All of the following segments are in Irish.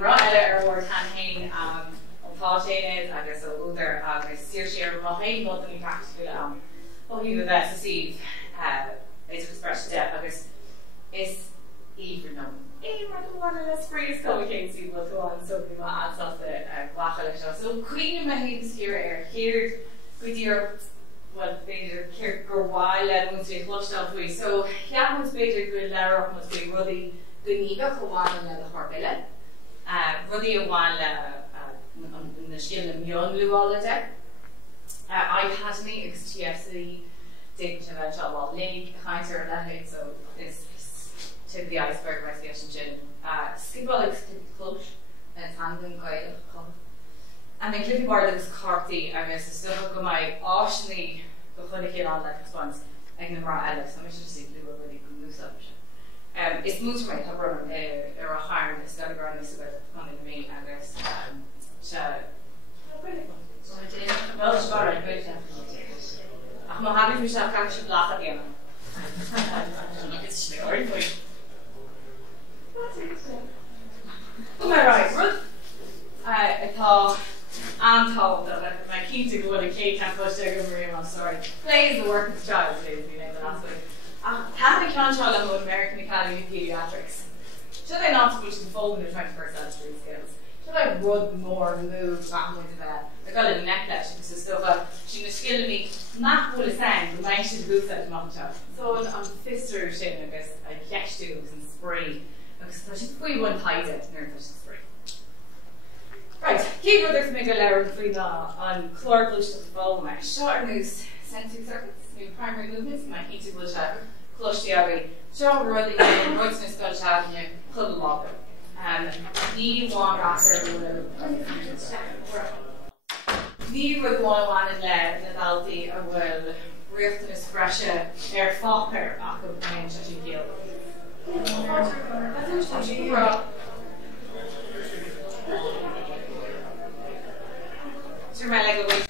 bra eile mór tanhain tÁisaonad agus ó údar agus tíir sé ar bhhain bud an practical ó hí bheith sa síh is express de agus is even no. Mar go bhna le spríos comicéin sí bhán so bhí má ansásta ghlacha lei seo. So Gníomhaíochtaí Súgartha ar céard go dtír well beidir céard gur bháil le mu sé chluisteáil faoi. So cheap mu beidir go leabhar mu faoi rudí go níomhach go bháin le a chorbeile. Rudí a bháin le na scileanna mion de. Ainín agus tSábhaisigh dig to bheith bhil líne chaintear leith so is tip the iceberg investigation chin. Scoil Cluichí and Aingeal Nic. And then Cluichí boird agus cártaí agus is still go mai áisinaí go chuinnig an le response ag na mar eile, so I should see blue already go loose up. It's moved to my top run ar a harm is got a ground is about money to me agus well it's all right, good ach má happy for self catch blach again. It's scary for you. Am I right? Ruth? Atá antá that my key to go to Kate can't push there Maria, I'm sorry. Plays the work of the child today, we named the last week. Having a child on American Academy of Pediatrics. Should I not push the full in the 21st century skills? Should I run more, move, back into that? I got a necklace because it's still she was skilling me not full of sand, but I should boost at the moment. So I'm fister shit, I guess I catch tubes and spray. So she's pretty one hide it near the spray. Right, keep brothers make a letter between on Glór to follow my short news sensitive circuits, new primary movements, my key to build out, Cluichí, Ciara Uí Chonduibh, Scoil, Cluichí. Ní bháin after ní rud bháin le na daltaí a bhfuil Riachtanais Bhreise ar fápar ach go bhain se sin céal. Sure, my leg away from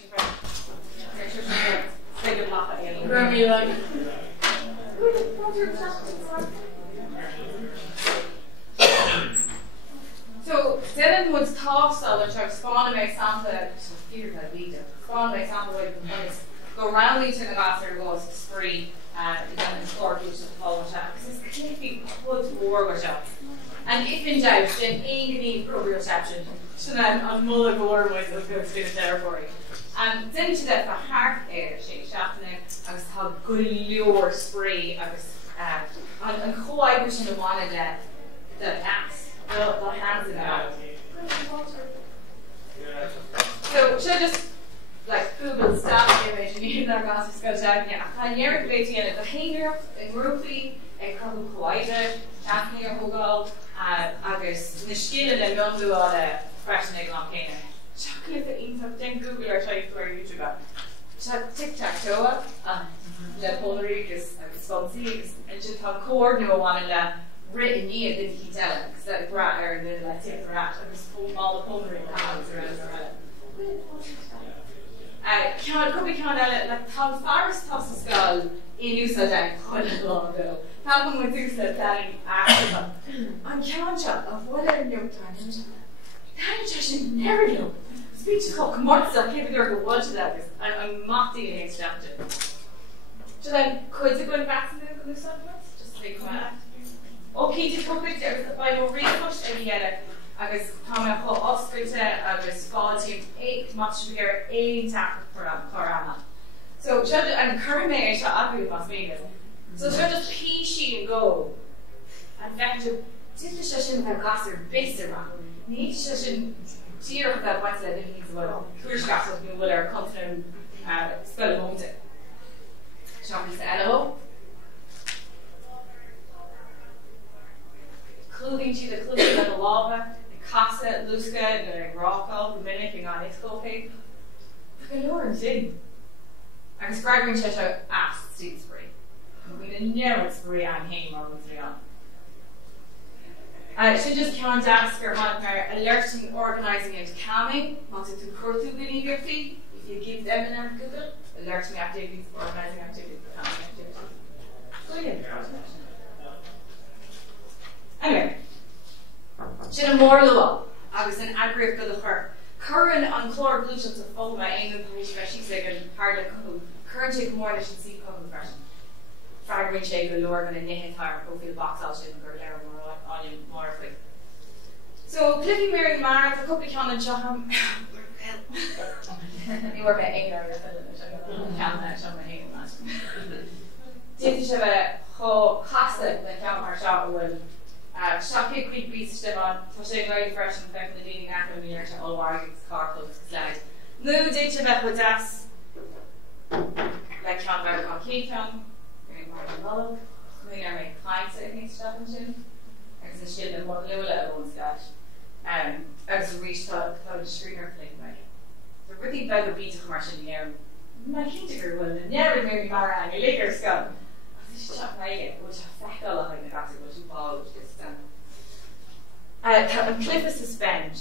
So, Dylan would talk so and try to spawn an example spawn an example where go round each and the master goes free and then score each of the following shots. Because it's clearly put war with shots. And if in doubt, then any proprioception. So then on Mulla Gore was a good student there for you. And then to that the heart air she Riachtanais agus tá Glór spray agus an co-Irish in the one of the axe. The hands in that. So should I just like Google staff image and you know gas is goes out yeah. Can you ever be in the behavior in grouply a couple Ghramhnaigh, Aingeal agus na scileanna mion úsáideann freisin ag an chocolate that eats up then Google or type for YouTube. Tic-tac-toe le polary agus scoláirí and just have cord no one le written near the detail because that brat or the like tip rat agus all the polary hands around could be like how far is Scoil in úsáideann quite a long ago. How come we do that after I'm conscious of what I know time. I should never know. Speech called Comhdháil, I can't go watch that because I'm mocking against chapter. So then, could you go back to the subject? Just to make comment. Okay, to come back to the Bible read push and yet agus comment called Oscrite agus Scoil eight much bigger a tap for Clorama. So should and Ghramhnaigh shall abu must be so should just pea sheet and go and fact you did the session with a glass or base around. Need session cheer of that once that needs a little. Who's got something with our confident spell moment. Shall we say hello? Cluichí the Cluichí and the lava, the Casa, Lusca, the Rockall, the Minic, and on Exculpate. Glór and Sin. I'm describing Cheshire as Steve Spree. We didn't know it's Spree on him or with Leon. She just can't ask her on her alerting, organising, and calming. Wanted to curtu Gníomhaíochtaí. If you give them an Google, alerting activities, organising activities, calming activities. Brilliant. Anyway, Sinna mór le agus an agrib go the chur. Curran an Glór blúteach a fóma Aingeal Nic shealsa an hard cú. Curran take more than should see common version. Fragment shake Glór gan a nihin tar profile box out in go leir on more quick. So Cluichí Mary Mar a couple of canon chaham. You work at Aingeal or something. Canon chaham Aingeal mas. Did you have cho casa the count mar shot would Shocking quick beast on pushing very fresh and effect the leading academy to all wargings cártaí slide. No did you have with us like John Barry Conqueton, very Martin Love, we are making clients I think stuff and shit. As a shit and more Lula at one scotch. As a reach thought the screener playing like the really bad of beat commercial in the air. My kindergarten will never made me marry a liquor scum. Shut my head, which affect all of the acid, which you follow, which gets done. Cliff is suspend.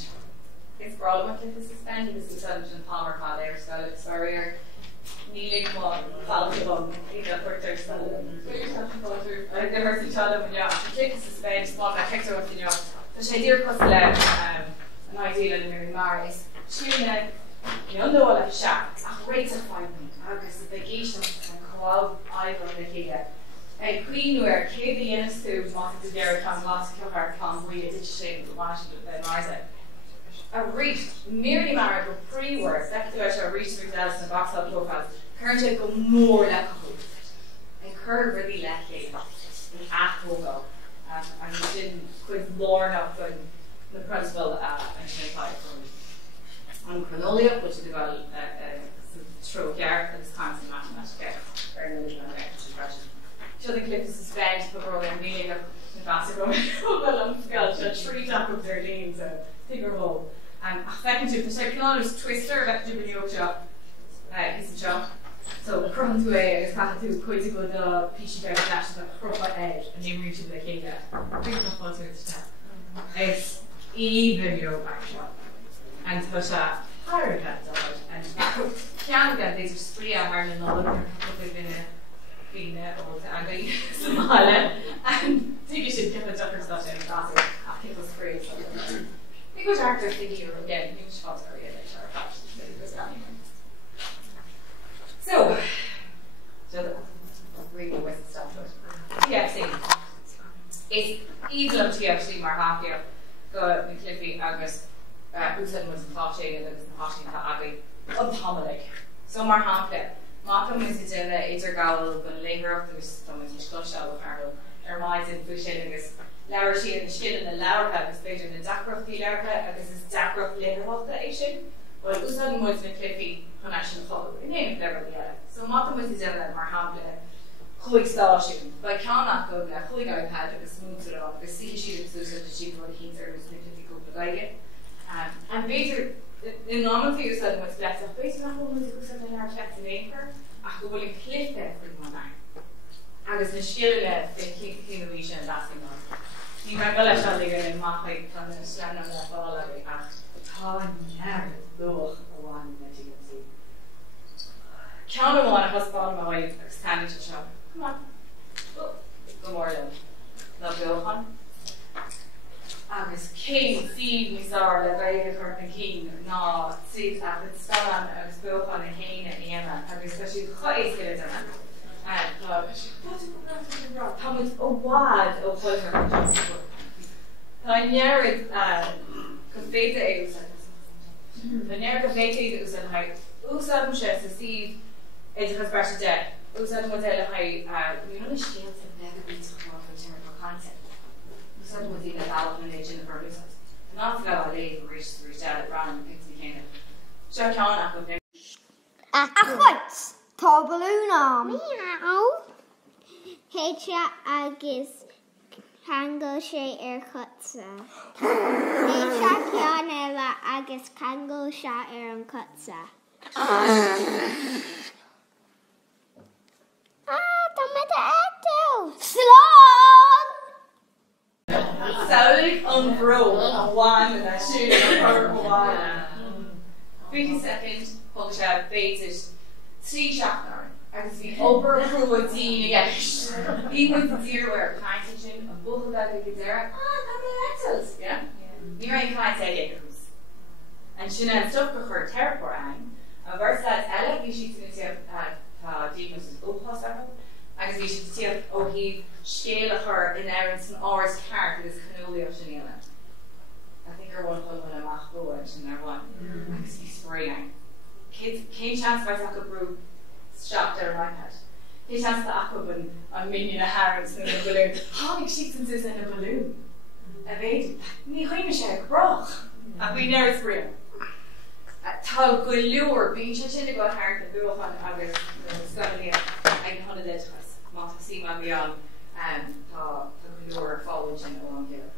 It's broad when Cliff is suspend, because it's such a palmer call there, so sorry, kneeling one, follow the bum, you know, for their skull. I've never seen child of a yacht. Cliff is suspend, small back hector of the yacht. The Shadir Coslet, an ideal in the Mary Maris. Shealana, you know, all of a shot, a great appointment, because the vacation and co-op, I go to the a queen where Katie and his two wanted to dare come lots of cover come we did shame the Washington Bhreise. A reach merely married with pre-words that to a reach through Dallas and box up profiles. Currently go more like a host. And curve really lucky in Atwogo. And we didn't quit Lorne up in the principal and 25 on Chronolia, which is about true care for this constant mathematical care. Very little on there, so the cliff is suspend for program meaning of the basic well on Scoil to tree top of their lean so figure hole and effective the second is twister that you video shop is a job so from to a is kind to quite a good peachy bear dash the proper edge and you reach the cake big enough fun to step it's even your back shop and push up higher that and can get these are spree hard and all of líne or Andy Scoil and you should give a doctor's stuff in class I think it was free so I go to actor figure again huge spots area so reading with stuff TFC it's evil of TFC mar half year go in Cliffy agus úsáideann was tÁisaonad agus tÁisaonad Abbey untomadic so mar half there Malcolm is the nGael when later up there's someone's Cluichí miles in Fushing is Laurishi and the Schill and the Laura is better than Dacroft Laura because it's Dacroft later of the Asian. Well úsáideann was the Cliffy Connection Club in name clever the so Malcolm is the Marhample Chuig Station by Cannot go there Chuig iPad because smooth it off because see she was so the cheap one he's there was the Cliffy Group like it and better in normality you said what's left of based on what music was in our chat today for I go in cliff there for one night and as the shealsa the Aingeal Uí Chaiside last thing on you might go let shall again in my height from the slam on that ball of it never look the one that you can see count on one has bottom my way standing to shop come on good morning love you on agus king feed me saw the very curtain king no see at the scoláirí agus buch on a cane at the Emma agus especially the choice get it done and Thomas a wad o pleasure I near it confeite eggs the near confeite was in high úsáideann sé to see it has brushed dead úsáideann was in high you know the shield of never been so far from terrible concept Úsáideann was in a development age in the early size not to go late reached out at Ron and picked the cane Sure John up with a chut tá balúna meow Héite agus Cangal sé chutsa Héite ceann eile agus cangal sé an chutsa Tá mid eú Slán Saoirigh an bro a bháin and a siúd a chur bháin 50 seconds thug sé baited trí seachnar agus bhí obair cruúa dín again bhí mu dearware caiinte sin a bucha go dtéire tá mé excels yeah ní raon caiint éigeachas. An sin an stuff go chur terpór ein, a bhar leat eile bhí si tíoch tá dímas is ópas agus bhí si tíoch ó híh scéal a chur in airann san áras ceart agus canolaíoch sinnéile. I think ar bhain chun amach bóid sin ar bhain agus bhí spréing. Cén chance bhaid acu brú shop ar an iPad. Cén chance tá acu an minion a harris in a balloon. Tháinig si san is in a balloon. A bhéid, ní chuoine sé ag broch. A bhí neir spréing. Tá go leor bhí sin go thart na buachan agus scoláirí ag Ghramhnaigh má tá sí má bhíán tá go leor fáil sin ó an ggéal.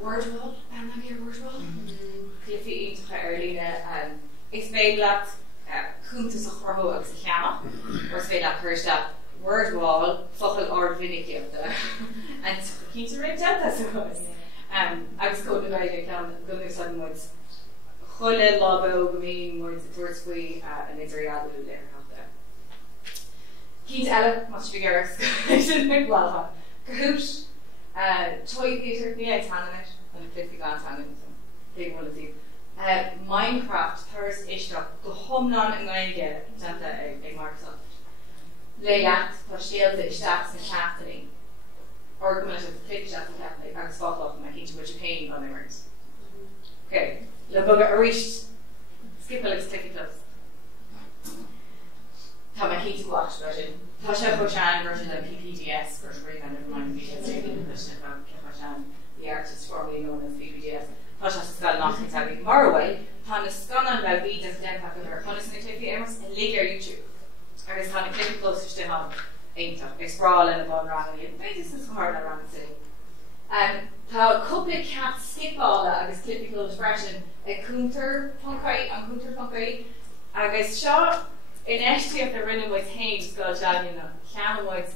Wordwall, I'm not here wordwall. Cluichí iontacha ar líne is féad leat cúntas a chorthó agus a cheana, or is féad leat chuirte wordwall fochail Ghramhnaigh and cínta réid deanta suppose. Agus Comhdháil Ghramhnaigh sudden choile lábó go mí dúirt faoi an idirrealú léir chata. Cínta eile má si bhí sin mé bláha. Cahúis toy theatre ní ag tananit an Cluichí gan tananit big one of these. Minecraft thuras isteach go thomlan an nGael deanta ag Microsoft. Leith tá shealsa isteach san chataí. Or go mbeadh clic isteach san chataí agus fáchlach na cínta muid a pain on words. Okay, le bugad a ríist skipper agus clicky clubs. Tá mai cínta gláis version. Tá sé chóseán version of PPDS for free kind of mind the artist formerly known as PPDS. Tá sé scoil nach tagí mar away, tá na scanan bheith bhí as denpa go ar chunas na clifí émas in lé ar YouTube. Agus tá na clifí close to him aintach, ag spráil in a bun rangaí, beidir is hard na rang city. Tá cúpla cat skipála agus clifí close freisin ag cúntar puncaí an cúntar puncaí agus seo in eistíocht a rinne muid hain Scoil deagnna cheanna muid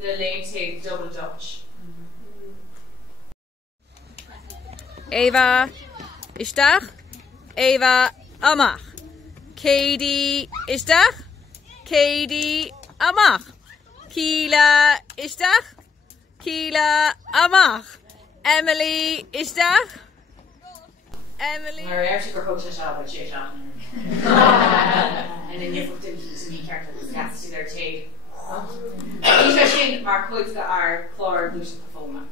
na léimtaigh double Dutch. Eva isteach, Eva amach. Katie isteach, Katie amach. Keela isteach, Keela amach. Emily isteach, Emily. Mar actually gur coach a sé and then you put into the me character this gas to their tail. Especially mar chuid go ar Glór Lucian Performa.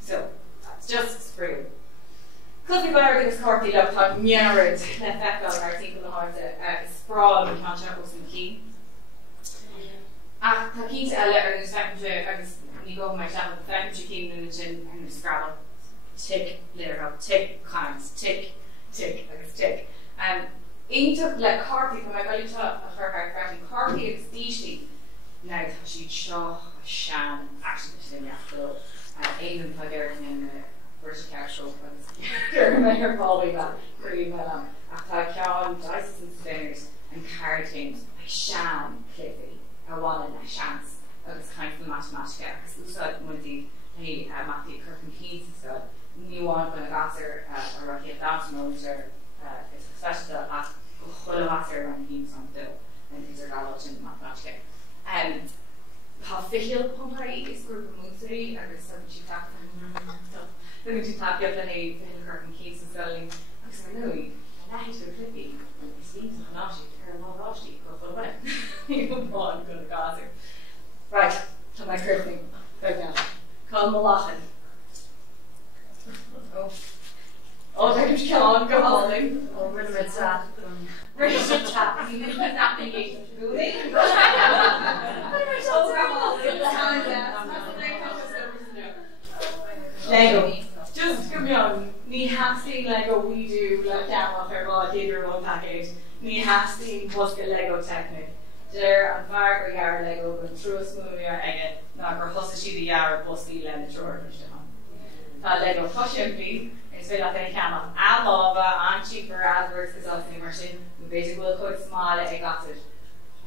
So that's just spring. Cluichí bar agus cártaí le tá nearad le feicáil ar tí go háirte spráil an canseach os an cí. Ach tá cínta eile ar an feicimte agus ní go mai seach an feicimte cín sin ar an scrabble. Tick, literal, tick, counts, tick, tick, agus tick. Ionach le cártaí go mai bailíte a chur freisin cártaí agus díisí ná tá siad seo sean actually sin neachtal éan tá ggéireann in Bhreise Céard show agus gur mé ar bálaí le chuí me ach tá ceann dices and spinners and card games ag sean clifí a bháin na seans agus caiint na matematica agus úsáid muidí hí matí curtain keys so níháin gona gasar a roií dámóir is special ach go chuile gasar an hím san do an is Gaeloideachas in matematica. Tá fichiil puntaí is grúpa músaí agus si tap Let me do tap up and a curtain keys and selling. I said, no, that is so tricky. It seems like an object, or a lot of object, go for the win. You go on, go to Gaza. Right, to my curtain. Right now. Call Malachan. Oh, there you go, go on. Oh, where's the tap? Where's the tap? You didn't put that thing in. Really? Lego. Just come on. Ní hasí Lego we do like down off our ball theatre one package. Ní hasí Busca Lego technique. There and far go yar Lego go through a smooth yar egg. Na gur hosa she the yar Busca Len the Jordan. Tá Lego possibly is very like any camera. A lava and cheaper adverts is also immersion. We basically will quite small egg got it.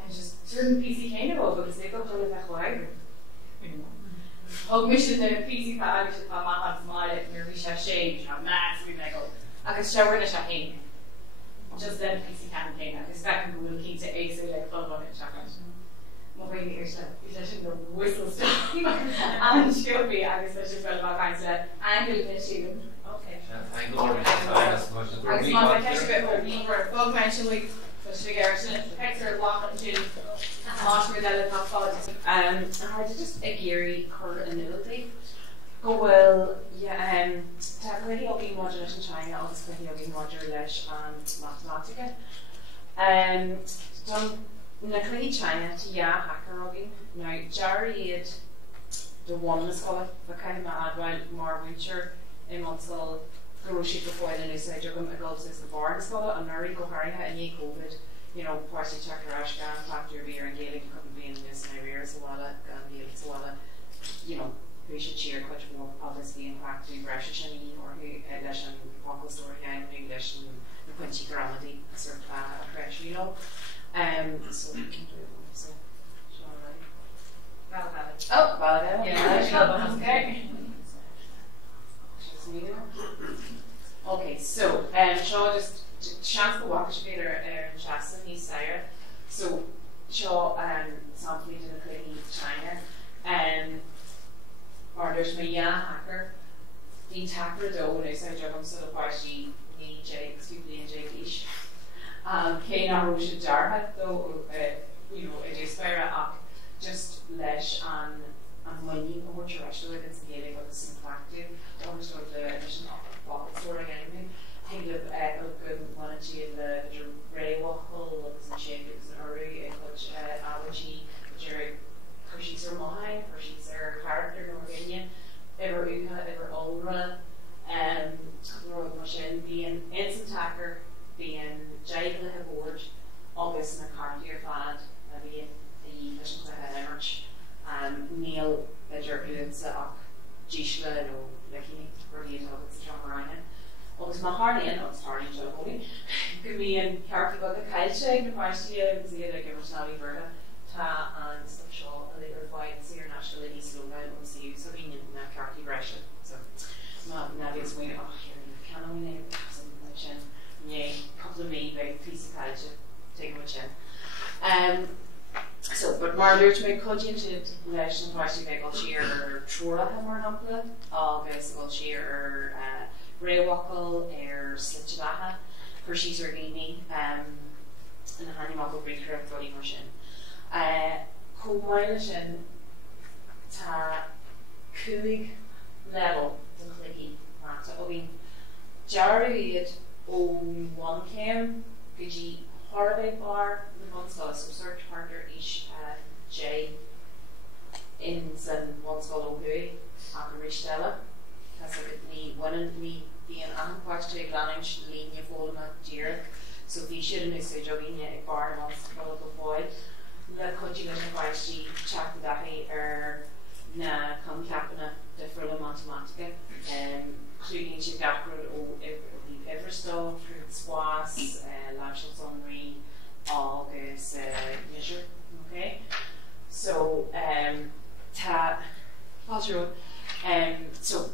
And just certain PC came over because they got to live at higher. Og mission na PC pa agus pa mahan smile near we shall shade have mass we Lego. Agus shower na shahin. Just then PC campaign. Agus back and will keep to ace like club on it chocolate. Mo bring here so the whistle stop. And she'll be agus special for my kind said Aingeal Nic. Okay. just a geary cur annuity. Go well, yeah, really ogi module in China, also really ogi module leis and mathematica. Done na Cluichí China to hacker ogi. Now, Jerry the one Scoil, the kind of mad while more winter in Monsell. Grocery before the new side, you're going to go to the boird Scoil, and Mary go Harriha, and ye COVID, you know, party check Rash, factor beer, and Gaelic couldn't be in this area, so you know, we should cheer quite more, obviously, in fact, to Bhreise or who English and vocal story, and English and the Quincy Ghramhnaigh, sort of fresh, you know. So we can do it. So, oh, well, yeah, okay. Okay, so Shaw just chance the walk together in Chaston, he's Ciara. So Shaw sample in the Cluichí China or there's my hacker the tacker do no so job so the party ni J excuse me J ish Kane Roche Jarha though you know it is very up just lesh and money or what you're actually it's getting what is impacted or sort of the addition of pocket store again think of good one the Ray Waffle was in shape it was an Uri in which allergy which are she's her mind or she's her character no opinion ever Uka ever Olra machine being instant hacker being Jaigla board August and a cártaí or fad being the efficiency of emerge Neil Edgerwood set up Gishla no Licky or the it's John Ryan August Maharnian or Hardy Joe Holy could be in Carty Book of Culture the party and see like a personality Berta Ta and stuff Shaw a little fight see your national lady slogan and see you so we need that Carty Bhreise so Navi's way oh here can I name something like chin yeah couple of me by piece of culture take my chin so but Marler to make cognitive leis and party bagel sheer or Trora have more number August will sheer Raywackle Slitchadaha for she's or Gini and the Hanny Muckle breaker of Body Machine. Co-miletion ta Cúig level in Cluichí Mata. I mean, Jerry on one cam, could you Harvey bar the Monsell, so search partner each J in Sun Monsell Hui, after Richtella. That's a bit me, one and me being unquartz to Ghramhnaigh, líne Volma, Céard. So if you shouldn't have said jogging yet, a bar months for the boy. The country going to buy she chat that na come capina the full mathematica including she got ever stove through the swas Lashel Sunry August measure okay so ta so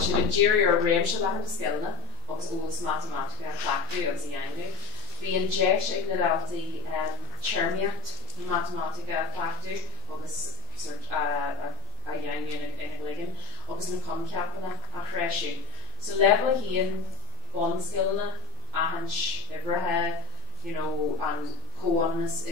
she did Jerry or Ram shall have scileanna because all mathematica factory of the Aingeal being Jesh ignorati chermiat mathematica factory because sort a young unit in a ligan because the concapana a Bhreise so level here one scileanna ahanch ever you know and co-honest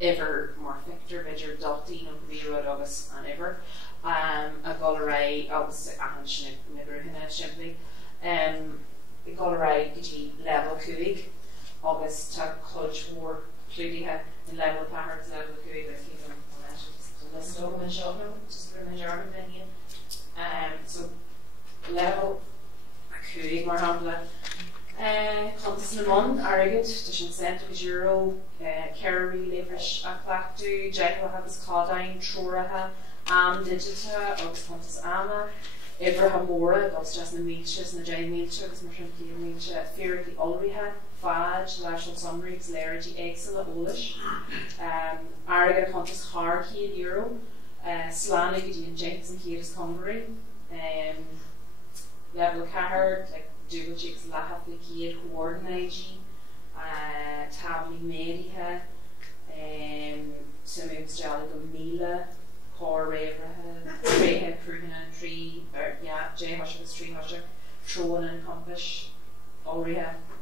ever more victor vidger dotty no career August and ever a Gaeloideachas August ahanch nigruhina simply the Gaeloideachas level Cúig August ta Cluichí war Cluichí in level Céard level Cúig like even list over and show them just for the majority opinion so level Cúig mar hapla Contas na Mon arrogant Dishin Cent Euro Ciara Uí Chonduibh a Clachtú Jacob agus Cardine Troraha Digita agus Contas Ama Ibrahim Mora agus just na Milchas na Jane Milcha agus mar shimplí Milcha Fear the Ulriha Faj Lashel Sunrix Lergy Excella Olish Arrogant Contas Harkey Euro Slana Gideon Jenks and Céard Comhdháil level Céard like Double Chicks Lahaf the Céard Ghramhnaigh Tabli Meriha Simmons Jolly Mila Cor Reha Prugina Tree yeah J Husher was Tree Husher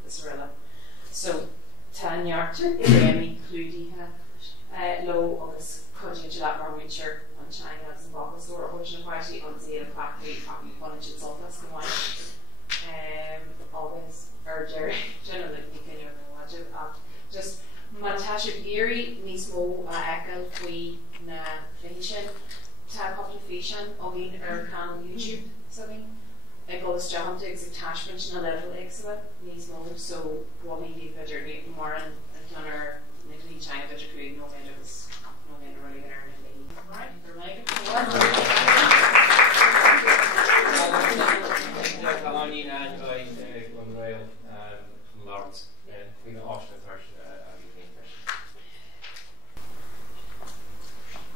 is rilla. So Tanyarter, Rémi, Cluichí, low agus coding that more winter on China as a bubble store or ocean party on the factory talking college and all that's going always or generally we can watch it just Montasha Geary Nismo Aingeal Uí na Bhreise tag publication of in can YouTube something I go as John takes attachment in a level excellent Nismo so what we need better more and Connor Nicola China better create no matter really in our right for Áinín Uí Chaiside Lawrence we know Austin first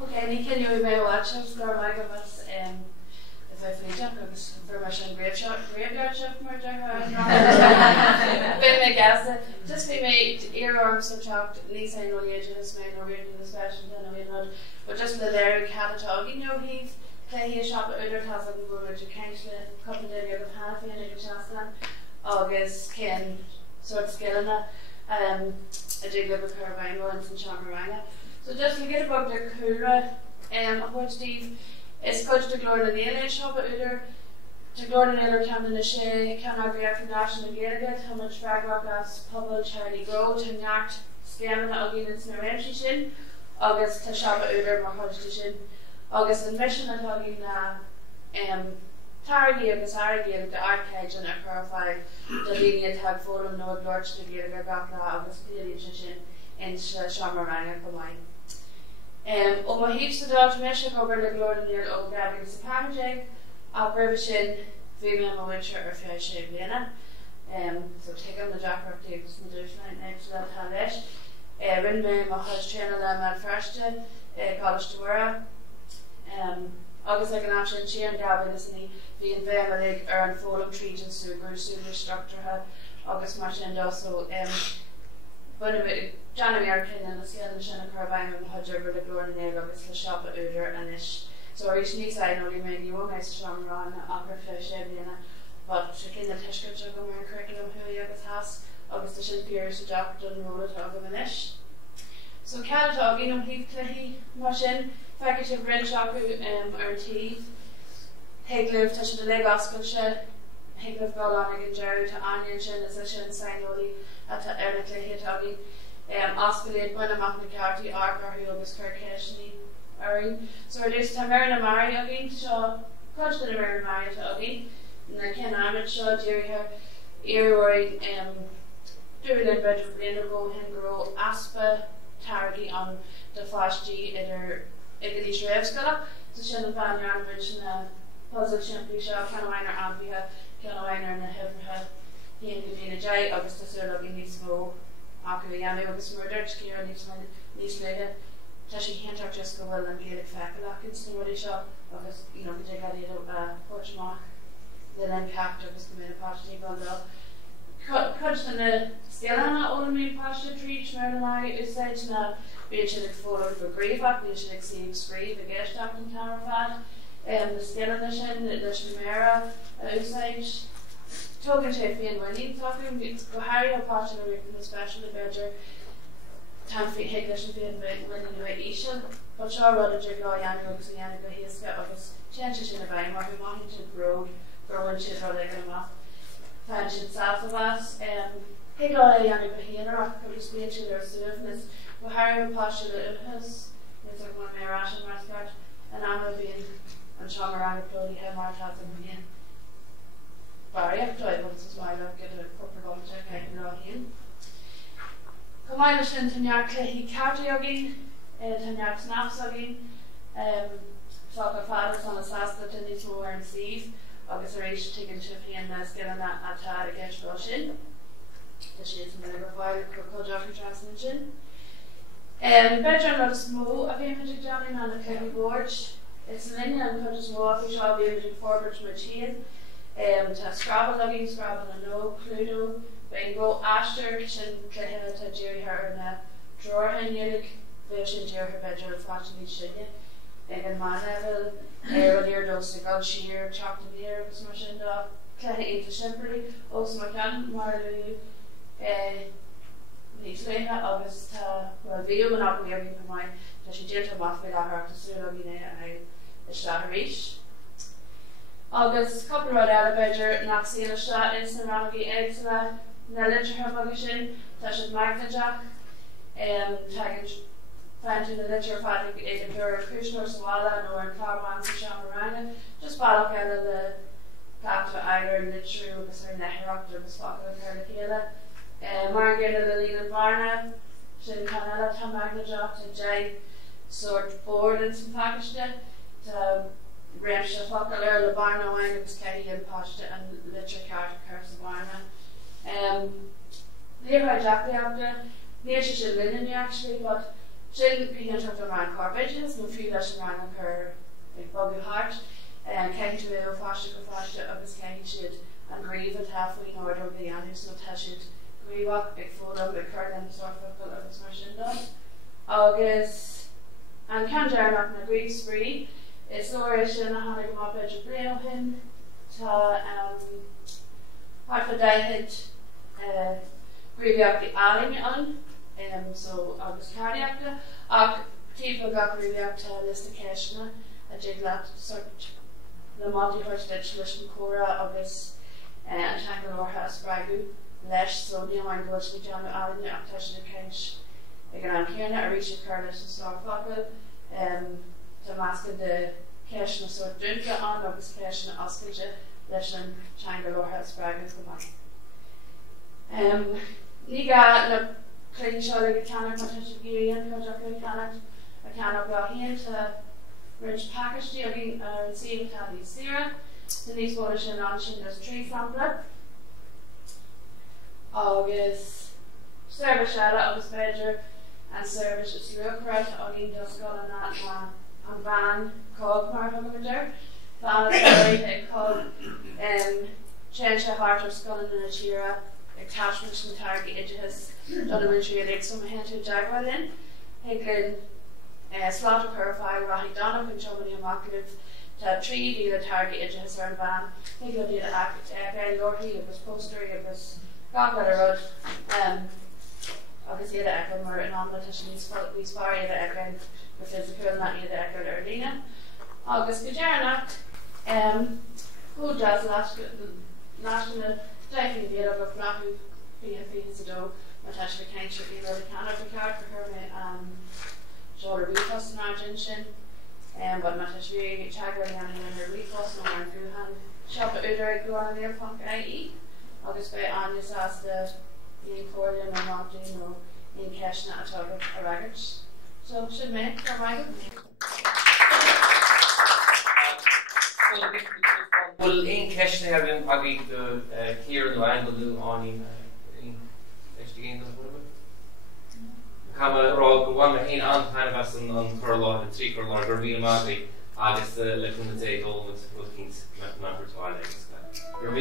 Okay, Nic can you may watch us Ghramhnaigh agus if I finish up agus very much in graveyard shift murder been my guess just be made earworms and chopped Lisa and Oideachais may no reading the special then we not but just the there catalogue you know he's play a shop at other has a good to cancel a couple of days of half in a chastan August can sort of scileanna a jig of a carbine once and Ghramhnaigh so just to get about the cura what Steve is coach to Glór na nGael shop at other to Glór na nGael can the she can agree after national Gaeloideachas how much Ghramhnaigh public charity grow to yacht scileanna again in Smiremshi shin August to shop at other more coach to shin August in mission at hugging Targi agus Argi the arcade and a profile the líne tag full no Glór to Ghramhnaigh agus clearly shin in Ghramhnaigh Comhdháil. Oma heaps of dodge mission over the Glór na nGael o grabbing the parajig a Bhreise female a winter or fair shape líne so take on the jack of takes the different next to that halish rin me ma has channel them at first college to wear August like an option she and Gavin is in the investment or unfolding treats and super structure her August March and also but January and the scale and Shanna Carbine and Hodger with the Glór na nGael agus the shop at Uder and ish so originally I only made you one nice charm run upper fish but she came the Tishka to go more curriculum who you has August the shin peers to doctor and roll it over the ish so Canada you know he Cluichí machine faculty of Brench or teeth Heglev touch the leg Oscar Heglev Gaeloideachas and Jerry to Onion Shin as a shin sign only at the Cluichí Tagi Oscillate when I'm on the cártaí Arcar who was Kirkashni Arin so it is Tamarina Mari again so coach the Tamarina Mari to again and I can Amit show Jerry her earroid doing a bit of rain go Hengro Aspa Targi on the flash G either English Revskala so she had van your average in a puzzle simply show Ghramhnaigh Ambia Ghramhnaigh and the heaven he and Gavina Jai August the Sir Login needs to go Akuyami agus murder Céard níos leide tá sé chéantar just go bhfuil an Gaelic feicilach in snorí seo agus you know go gaí portach le len capt agus go mé pátí bhil Cud na scileanna óla mé pátí tríd mar is said na bhíonn sin ag fóla go gréomhach bhíonn sin ag saomh scríb a gceisteach an camera fad na scileanna sin leis na mera úsáid Togan Chafee and Winnie talking go Harry or Potter written especially better time for English and being winning the Isha but sure rather to go young because young go his get office changes in the vine where we wanting to grow and shit how they're gonna find shit south of us hey go young go here or could just be into their surface go Harry or Potter in his it's like one of my ration mascot and I'm being and Sean around probably have more time than again Riachtanais once why I get a proper volunteer kind of in. Comhdháil sin tannear Cluichí cártaí again, tannear snaps again, Fága fadas on a sasta to níos mó an sieve, agus a rééis tuigeann sipa an na scileanna atá a gceisbal sin. Tá sé is minic bhhail Comhdháil transmin sin. Bedroom rud smó a bhí muidir Johnny on the Cluichí board. It's an Indian and Cudges Mó a bhí seo bhí muidir forward to Machian. To Scrabble logging, Scrabble and no, Cluedo, Bingo, Ashter, Shin, Cluichí to Jerry her and drawer and Unic, Vision, Jerry her bedroom, watching each Shinya, and man level, earlier dose of God Chalk to beer, was much in the Cluichí into Shimpery, also McCann, Marley, bhíú an ag mé go mai tá sé déirta más mé lethachta súla bhíine a isteach. Agus couple rud eile beidir nach síle is na rangaí éagsile na litirthe bhaga sin tá si magnateach teagann fanú na litir fádig ag an dúir cúisnúir sála nó an clábhain sa seamaranga just bailach eile le gata aidir litrú agus ar nethreacht agus fáca ar le chéile. Mar ggéile le líne barna sin can eile tá magnateach tá dé sort boird in san paiste tá Bhreise focail ar le barna amháin agus ceithí an páiste an litir ceart chuir sa barna. Níor Deachtaíochta, níor sé sin líne actually, but sin píonn around carbages, nó fiú leis an rang chur ag bogu hart, ceithí tú ó fáiste go fáiste agus ceithí siad an gríomh a tafaí nó ar bhí anús nó tá siad gríomhach ag fólam ag chuirlan sorfacail agus mar sin dá. Agus an ceandearnach na gríomh sprí, is nóir sin a tháinig má beidir bliain ó hin tá harfa daithid gríomhaíochtaí Áinín so agus cártaíochta ach tíobh gach gríomhaíochta lista céisina a dtí leat sort le mátí thuirteid leis an córa agus an teangailortha a sppragu leis so níomhain go go deanú Áinín ach tá sin a céis ag an chéarna a ríise chuir leis an sáfacail tá másca de ceisna sort dúnta an agus ceisna oscailte leis an teangailortha a sppragu go mai. Ní ga le Cluichí le ceanna chu géiríonn chuideach le a ceanna bhá híonn tá rinne packagetí a bhí an síomhtá Ciara the níos bhóla sin an sin leis trí sampla agus service eile agus beidir an service is luachráid a bhíon do scoláirí an bhean cóg mar bhaidir bhean ag cóg change a heart or scoláirí na tíra attachment na target Oideachais donna mintriadig some hentu jagwalin hegrin slaughter purify rahi donna kun chomani amaklif ta tree di the target Oideachais ar ban heglo di Gaeloideachas it was poster it was gagwala road agus iad echo mar an omletition we spar iad echo the physical not iad echo ar líne agus Gaeloideachas who does national Daithí bhíad a bhrathú bhí sa dó má tá sé céint bhí le ceanna go ceart go chuir mé seoir bhífos an áideann sin bud má tá bhí teagla an ar bhífos nó an bhúhan seopa úidir ag gúáin ar punk AE agus bé anas as de íon cóirlinn nó mátaí nó íon ceisna atá a ragart. So sin mé go maigad. Well, in Keshna having probably the Céard no Aingeal Áinín Uí Chaiside. Rob one main on kind of us on Curlaw and three Curlaw Ghramhnaigh agus looking the day goal with Kings number 2 You're